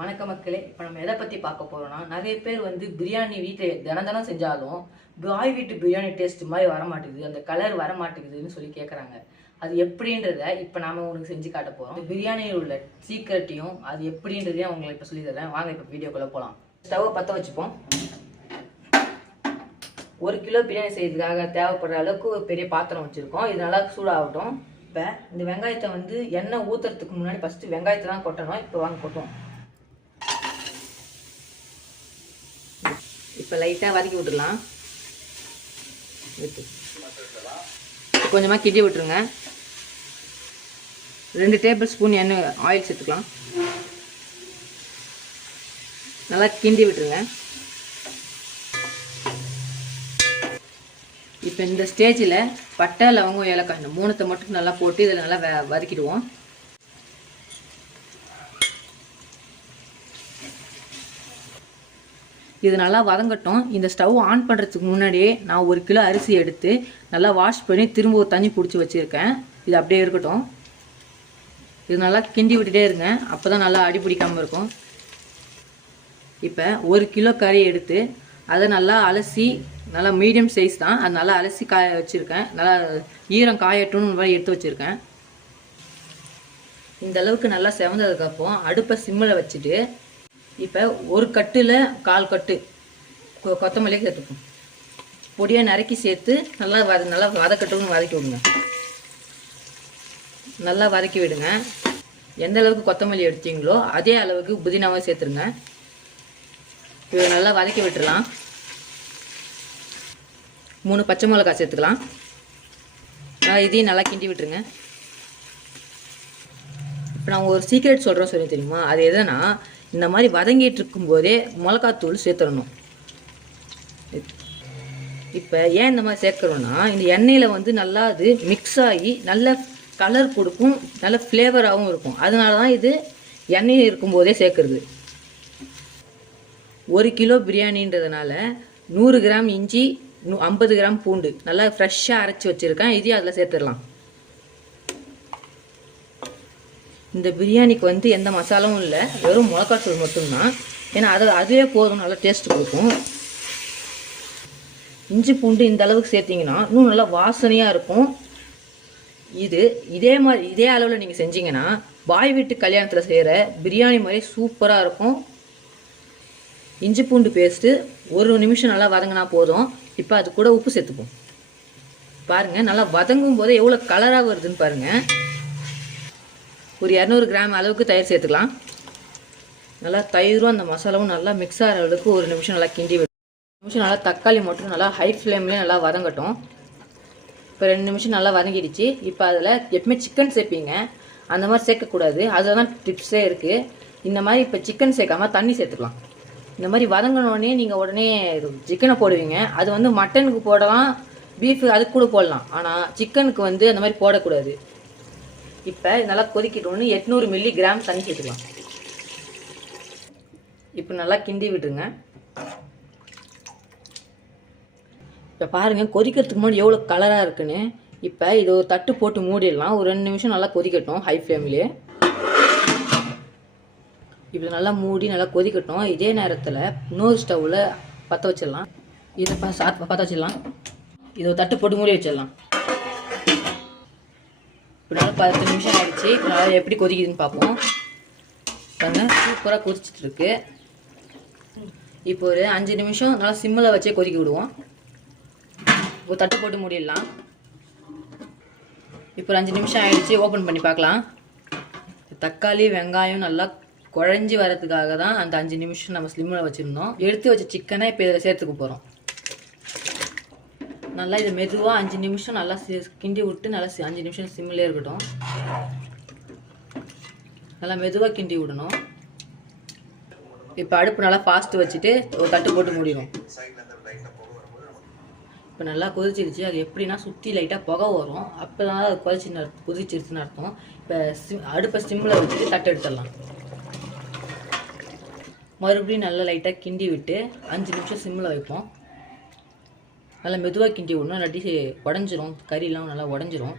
வணக்க மக்களே இப்போ நம்ம எதை பற்றி பார்க்க போகிறோம்னா நிறைய பேர் வந்து பிரியாணி வீட்டில் தினம் தினம் செஞ்சாலும் பாய் வீட்டு பிரியாணி டேஸ்ட் மாதிரி வர மாட்டேங்குது அந்த கலர் வர மாட்டேங்குதுன்னு சொல்லி கேட்குறாங்க அது எப்படின்றத இப்போ நாம் உங்களுக்கு செஞ்சு காட்ட போகிறோம் பிரியாணியில் உள்ள சீக்கிரட்டையும் அது எப்படின்றதையும் உங்களுக்கு இப்போ சொல்லி தரேன். வாங்க இப்போ வீடியோக்குள்ளே போகலாம் ஸ்டவ்வை பற்ற வச்சுப்போம். ஒரு கிலோ பிரியாணி செய்யறதுக்காக தேவைப்படுற அளவுக்கு பெரிய பாத்திரம் வச்சுருக்கோம். இது நல்லா சூடாகட்டும். இப்போ இந்த வெங்காயத்தை வந்து எண்ணெய் ஊற்றுறதுக்கு முன்னாடி ஃபஸ்ட்டு வெங்காயத்தை தான் கொட்டணும். இப்போ வாங்க கொட்டுவோம். இப்போ லைட்டாக வதக்கி விட்டுடலாம். விட்டு. கொஞ்சமாக கிண்டி விட்டுருங்க. ரெண்டு டேபிள் ஸ்பூன் எண்ணெய் ஆயில் சேர்த்துக்கலாம். நல்லா கிண்டி விட்டுருங்க. இப்போ இந்த ஸ்டேஜில் பட்டை லவங்கம் ஏலக்காய் இந்த மூணுத்தை மட்டும் நல்லா போட்டு இதில் நல்லா வ வதக்கிடுவோம். இது நல்லா வதங்கட்டும். இந்த ஸ்டவ் ஆன் பண்ணுறதுக்கு முன்னாடியே நான் ஒரு கிலோ அரிசி எடுத்து நல்லா வாஷ் பண்ணி திரும்ப ஒரு தண்ணி பிடிச்சி வச்சுருக்கேன். இது அப்படியே இருக்கட்டும். இது நல்லா கிண்டி விட்டுட்டே இருங்க. அப்போ தான் நல்லா அடி பிடிக்காமல் இருக்கும். இப்போ ஒரு கிலோ கறி எடுத்து அதை நல்லா அலசி நல்லா மீடியம் சைஸ் தான். அது நல்லா அலசி காய வச்சுருக்கேன். நல்லா ஈரம் காயட்டும்னு மாதிரி எடுத்து வச்சுருக்கேன். இந்த அளவுக்கு நல்லா செவந்ததுக்கப்புறம் அடுப்பை சிம்மில் வச்சுட்டு இப்போ ஒரு கட்டில் கால் கட்டு. கொ- கொத்தமல்லியை சேர்த்துப்போம். பொடியாக நறுக்கி சேர்த்து நல்லா வத நல்லா வதக்கட்டுன்னு வதக்கி விடுங்க. நல்லா வதக்கி விடுங்க. எந்த அளவுக்கு கொத்தமல்லி எடுத்தீங்களோ அதே அளவுக்கு புதினாவை சேர்த்துருங்க. இதை நல்லா வதக்கி விட்டுடலாம் மூணு பச்சை மிளகாய் சேர்த்துக்கலாம். இதையும் நல்லா கிண்டி விட்டுருங்க. இப்போ நான் ஒரு சீக்ரெட் சொல்கிறேன் சொல்லி தெரியுமா? அது எதுனா இந்த மாதிரி வதங்கிட்டு இருக்கும்போதே மிளகாத்தூள் சேர்த்துடணும். இப்போ ஏன் இந்த மாதிரி சேர்க்குறோன்னா இந்த எண்ணெயில் வந்து நல்லா அது மிக்ஸ் ஆகி நல்ல கலர் கொடுக்கும் நல்ல ஃப்ளேவராகவும் இருக்கும். அதனால தான் இது எண்ணெயில் இருக்கும்போதே சேர்க்குறது. ஒரு கிலோ பிரியாணின்றதுனால நூறு கிராம் இஞ்சி ஐம்பது கிராம் பூண்டு நல்லா ஃப்ரெஷ்ஷாக அரைச்சி வச்சுருக்கேன். இதையும் அதில் சேர்த்துடலாம். இந்த பிரியாணிக்கு வந்து எந்த மசாலாவும் இல்லை. வெறும் மிளகாத்தூள் மட்டும்தான். ஏன்னா அது அதுவே போதும். நல்லா டேஸ்ட் கொடுக்கும். இஞ்சி பூண்டு இந்த அளவுக்கு சேர்த்திங்கன்னா இன்னும் நல்லா வாசனையாக இருக்கும். இது இதே மாதிரி இதே அளவில் நீங்கள் செஞ்சீங்கன்னா பாய் வீட்டு கல்யாணத்தில் செய்கிற பிரியாணி மாதிரி சூப்பராக இருக்கும். இஞ்சி பூண்டு பேஸ்ட்டு ஒரு நிமிஷம் நல்லா வதங்கினா போதும். இப்போ அது கூட உப்பு சேர்த்துப்போம். பாருங்கள் நல்லா வதங்கும் போதே எவ்வளோ கலராக வருதுன்னு பாருங்கள் ஒரு இரநூறு கிராம் அளவுக்கு தயிர் சேர்த்துக்கலாம். நல்லா தயிரும் அந்த மசாலாவும் நல்லா மிக்ஸ் ஆகிற அளவுக்கு ஒரு நிமிஷம் நல்லா கிண்டி விட்டு நிமிஷம் நல்லா தக்காளி மட்டும் நல்லா ஹை ஃப்ளேம்லேயே நல்லா வதங்கட்டும். இப்போ ரெண்டு நிமிஷம் நல்லா வதங்கிடுச்சு. இப்போ அதில் எப்பவுமே சிக்கன் சேர்ப்பீங்க. அந்த மாதிரி சேர்க்கக்கூடாது. அதில் தான் டிப்ஸே இருக்குது இந்த மாதிரி இப்போ சிக்கன் சேர்க்காம தண்ணி சேர்த்துக்கலாம். இந்த மாதிரி வதங்கினோடனே நீங்கள் உடனே சிக்கனை போடுவீங்க. அது வந்து மட்டனுக்கு போடலாம் பீஃபு அதுக்கு கூட போடலாம். ஆனால் சிக்கனுக்கு வந்து அந்த மாதிரி போடக்கூடாது. இப்போ நல்லா கொதிக்கிட்டோன்னு எட்நூறு மில்லி கிராம் தண்ணி சேர்த்துக்கலாம். இப்போ நல்லா கிண்டி விட்டுருங்க. இப்போ பாருங்கள் கொதிக்கிறதுக்கு முன்னாடி எவ்வளோ கலராக இருக்குன்னு. இப்போ இது ஒரு தட்டு போட்டு மூடிடலாம். ஒரு ரெண்டு நிமிஷம் நல்லா கொதிக்கட்டும் ஹை ஃப்ளேம்லேயே இப்போ நல்லா மூடி நல்லா கொதிக்கட்டும். இதே நேரத்தில் இன்னொரு ஸ்டவ்வில் பற்ற வச்சிடலாம். இதை பற்ற வச்சிடலாம். இதை ஒரு தட்டு போட்டு மூடி வச்சிடலாம். இப்போ பத்து நிமிஷம் ஆகிடுச்சு இப்போ நல்லா எப்படி கொதிக்குதுன்னு பார்ப்போம். பாருங்க சூப்பராக கொதிச்சிட்டு இருக்கு. இப்போ ஒரு அஞ்சு நிமிஷம் நல்லா சிம்மில் வச்சே கொதிக்க விடுவோம். இப்போ தட்டு போட்டு முடியலாம் இப்போ ஒரு அஞ்சு நிமிஷம் ஆகிடுச்சு ஓப்பன் பண்ணி பார்க்கலாம். தக்காளி வெங்காயம் நல்லா குழஞ்சி வரதுக்காக தான் அந்த அஞ்சு நிமிஷம் நம்ம ஸ்லிம்மில் வச்சுருந்தோம். எடுத்து வச்ச சிக்கனை இப்போ இதில் சேர்த்துக்க போகிறோம் நல்லா இது மெதுவாக அஞ்சு நிமிஷம் நல்லா கிண்டி விட்டு நல்லா அஞ்சு நிமிஷம் சிம்மிலே இருக்கட்டும். நல்லா மெதுவாக கிண்டி விடணும். இப்போ அடுப்பு நல்லா ஃபாஸ்ட் வச்சுட்டு ஒரு தட்டு போட்டு முடியணும் இப்போ நல்லா கொதிச்சிருச்சு. அது எப்படின்னா சுற்றி லைட்டாக புகை வரும். அப்போ தான் அது கொதிச்சு கொதிச்சிருச்சுன்னு அர்த்தம். இப்போ சிம் அடுப்பை சிம்மில் வச்சுட்டு தட்டு எடுத்துடலாம். மறுபடியும் நல்லா லைட்டாக கிண்டி விட்டு அஞ்சு நிமிஷம் சிம்மில் வைப்போம். நல்லா மெதுவாக கிண்டி விடணும். இல்லாட்டி உடஞ்சிரும். கறிலாம் நல்லா உடஞ்சிரும்.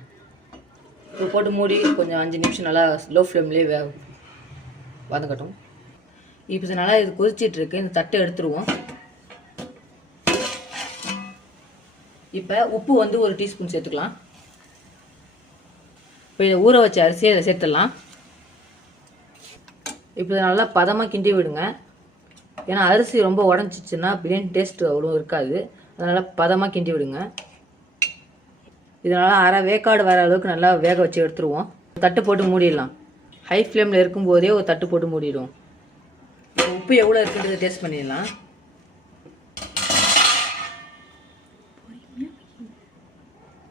இப்போ போட்டு மூடி கொஞ்சம் அஞ்சு நிமிஷம் நல்லா லோ ஃப்ளேம்லேயே வே வதங்கட்டும் இப்போ இது நல்லா இது கொதிச்சிட்ருக்கு இந்த தட்டை எடுத்துருவோம். இப்போ உப்பு வந்து ஒரு டீஸ்பூன் சேர்த்துக்கலாம். இப்போ இதை ஊற வச்ச அரிசியை இதை சேர்த்துடலாம். இப்போ இதை நல்லா பதமாக கிண்டி விடுங்க. ஏன்னா அரிசி ரொம்ப உடஞ்சிச்சுன்னா பிரியாணி டேஸ்ட் அவ்வளோ இருக்காது. அதனால் பதமாக கிண்டி விடுங்க. இதனால் அரை வேக்காடு வர அளவுக்கு நல்லா வேக வச்சு எடுத்துருவோம். தட்டு போட்டு மூடிடலாம். ஹை ஃப்ளேமில் இருக்கும்போதே ஒரு தட்டு போட்டு மூடிடுவோம். உப்பு எவ்வளோ இருக்குன்றது டேஸ்ட் பண்ணிடலாம்.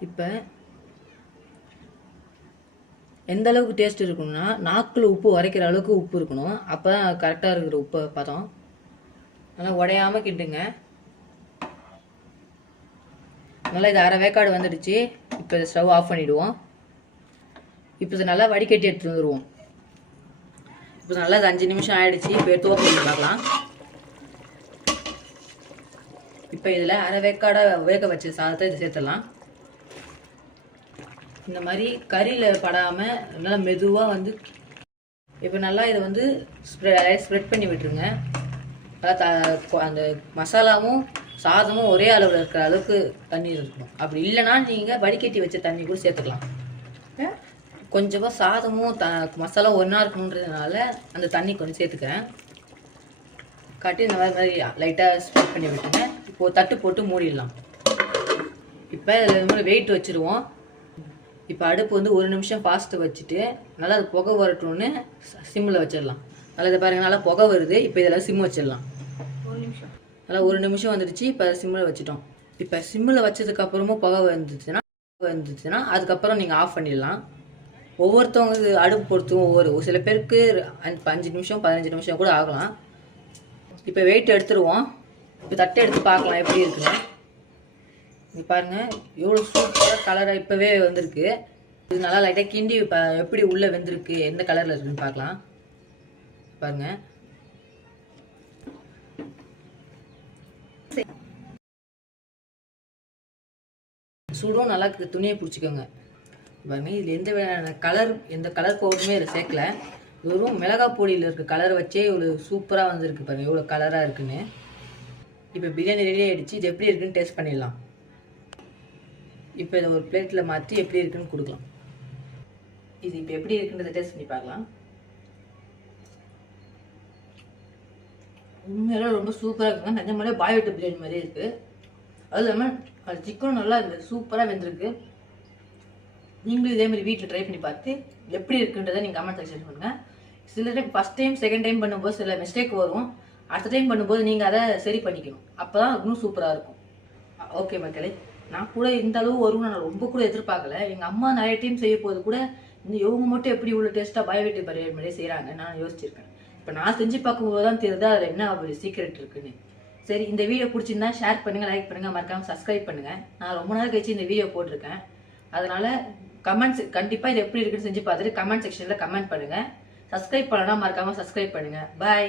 இப்போ எந்த அளவுக்கு டேஸ்ட் இருக்கணும்னா நாக்கில் உப்பு உரைக்கிற அளவுக்கு உப்பு இருக்கணும். அப்போ தான் கரெக்டாக இருக்கிற உப்பு பதம். நல்லா உடையாம கிண்டுங்க. நல்லா இது அரை வேக்காடு வந்துடுச்சு. இப்போ இதை ஸ்டவ் ஆஃப் பண்ணிவிடுவோம் இப்போ இதை நல்லா வடிகட்டி எடுத்துகிட்டு வந்துடுவோம் இப்போ நல்லா இது அஞ்சு நிமிஷம் ஆகிடுச்சு இப்போ எடுத்து ஓப்பன் பண்ணி பார்க்கலாம். இப்போ இதில் அரை வேக்காடை வேக வச்ச சாதத்தை இதை சேர்த்துடலாம். இந்த மாதிரி கறியில் படாமல் நல்லா மெதுவாக வந்து இப்போ நல்லா இதை வந்து ஸ்ப்ரெட் ஸ்ப்ரெட் பண்ணி விட்டுருங்க. நல்லா த அந்த மசாலாவும் சாதமும் ஒரே அளவில் இருக்கிற அளவுக்கு தண்ணி இருக்கணும். அப்படி இல்லைன்னா நீங்கள் வடிகட்டி வச்ச தண்ணி கூட சேர்த்துக்கலாம். கொஞ்சமாக சாதமும் த மசாலா ஒன்றா இருக்கணுன்றதுனால அந்த தண்ணி கொஞ்சம் சேர்த்துக்கிறேன். காட்டி இந்த மாதிரி மாதிரி லைட்டாக ஸ்ப்ரெட் பண்ணி விட்டுங்க இப்போது தட்டு போட்டு மூடிடலாம். இப்போ இதில் வெயிட் வச்சுருவோம். இப்போ அடுப்பு வந்து ஒரு நிமிஷம் ஃபாஸ்ட்டு வச்சுட்டு நல்லா அது புகை வரட்டும்னு சிம்மில் வச்சிடலாம். நல்லா இதை பாருங்க நல்லா புகை வருது. இப்போ இதில் சிம் வச்சிடலாம். நல்லா ஒரு நிமிஷம் வந்துடுச்சு இப்போ சிம்மில் வச்சுட்டோம். இப்போ சிம்மில் வச்சதுக்கப்புறமும் புகை வந்துச்சுன்னா வந்துச்சுன்னா அதுக்கப்புறம் நீங்கள் ஆஃப் பண்ணிடலாம். ஒவ்வொருத்தவங்க இது அடுப்பு பொறுத்தும் ஒவ்வொரு சில பேருக்கு அஞ்சு அஞ்சு நிமிஷம் பதினஞ்சு நிமிஷம் கூட ஆகலாம். இப்போ வெயிட் எடுத்துருவோம். இப்போ தட்டை எடுத்து பார்க்கலாம் எப்படி இருக்குன்னு. இங்கே பாருங்கள் எவ்வளோ சூப்பராக கலராக இப்போவே வந்திருக்கு. இது நல்லா லைட்டாக கிண்டி இப்போ எப்படி உள்ளே வெந்திருக்கு எந்த கலரில் இருக்குன்னு பார்க்கலாம். பாருங்கள் சூடும் நல்லா துணியை பிடிச்சிக்கோங்க. பாருங்க இதில் எந்த கலர் எந்த கலர் பவுடருமே இதில் சேர்க்கல. வெறும் மிளகாய் பொடியில் இருக்க கலரை வச்சே இவ்வளோ சூப்பராக வந்துருக்கு பாருங்க. எவ்வளோ கலராக இருக்குன்னு. இப்போ பிரியாணி ரெடி ஆகிடுச்சு இது எப்படி இருக்குன்னு டேஸ்ட் பண்ணிடலாம். இப்போ இதை ஒரு பிளேட்டில் மாற்றி எப்படி இருக்குன்னு கொடுக்கலாம். இது இப்போ எப்படி இருக்குன்றதை டேஸ்ட் பண்ணி பார்க்கலாம். உண்மையில ரொம்ப சூப்பராக இருக்குங்க. நிஜமாலே பாய் வீட்டு பிரியாணி மாதிரியே இருக்குது அது இல்லாமல் அது சிக்கனும் நல்லா இருந்தது சூப்பராக வெந்திருக்கு. நீங்களும் இதே மாதிரி வீட்டில் ட்ரை பண்ணி பார்த்து எப்படி இருக்குன்றதை நீங்கள் கமெண்ட் செக்ஷன் பண்ணுங்கள் சில time first time second time பண்ணும்போது சில மிஸ்டேக் வரும். அடுத்த டைம் பண்ணும்போது நீங்கள் அதை சரி பண்ணிக்கணும். அப்போ தான் இன்னும் சூப்பராக இருக்கும். ஓகே மக்களே. நான் கூட இந்த அளவு வரும்னு நான் ரொம்ப கூட எதிர்பார்க்கல. எங்கள் அம்மா நிறைய டைம் செய்ய போது கூட இந்த இவங்க மட்டும் எப்படி இவ்வளோ டேஸ்ட்டாக பாய் வீட்டு பிரியாணி மாதிரி செய்கிறாங்க நான் யோசிச்சிருக்கேன். இப்போ நான் செஞ்சு பார்க்கும்போது தான் தெரியுது அதில் என்ன ஒரு சீக்ரெட் இருக்குன்னு. சரி இந்த வீடியோ பிடிச்சிருந்தா ஷேர் பண்ணுங்க லைக் பண்ணுங்க மறக்காம சப்ஸ்கிரைப் பண்ணுங்க. நான் ரொம்ப நாள் கழிச்சு இந்த வீடியோ போட்டிருக்கேன். அதனால கமெண்ட்ஸ் கண்டிப்பாக இது எப்படி இருக்குன்னு செஞ்சு பார்த்துட்டு கமெண்ட் செக்ஷனில் கமெண்ட் பண்ணுங்க. சப்ஸ்கிரைப் பண்ணலாம் மறக்காம சப்ஸ்கிரைப் பண்ணுங்க. பாய்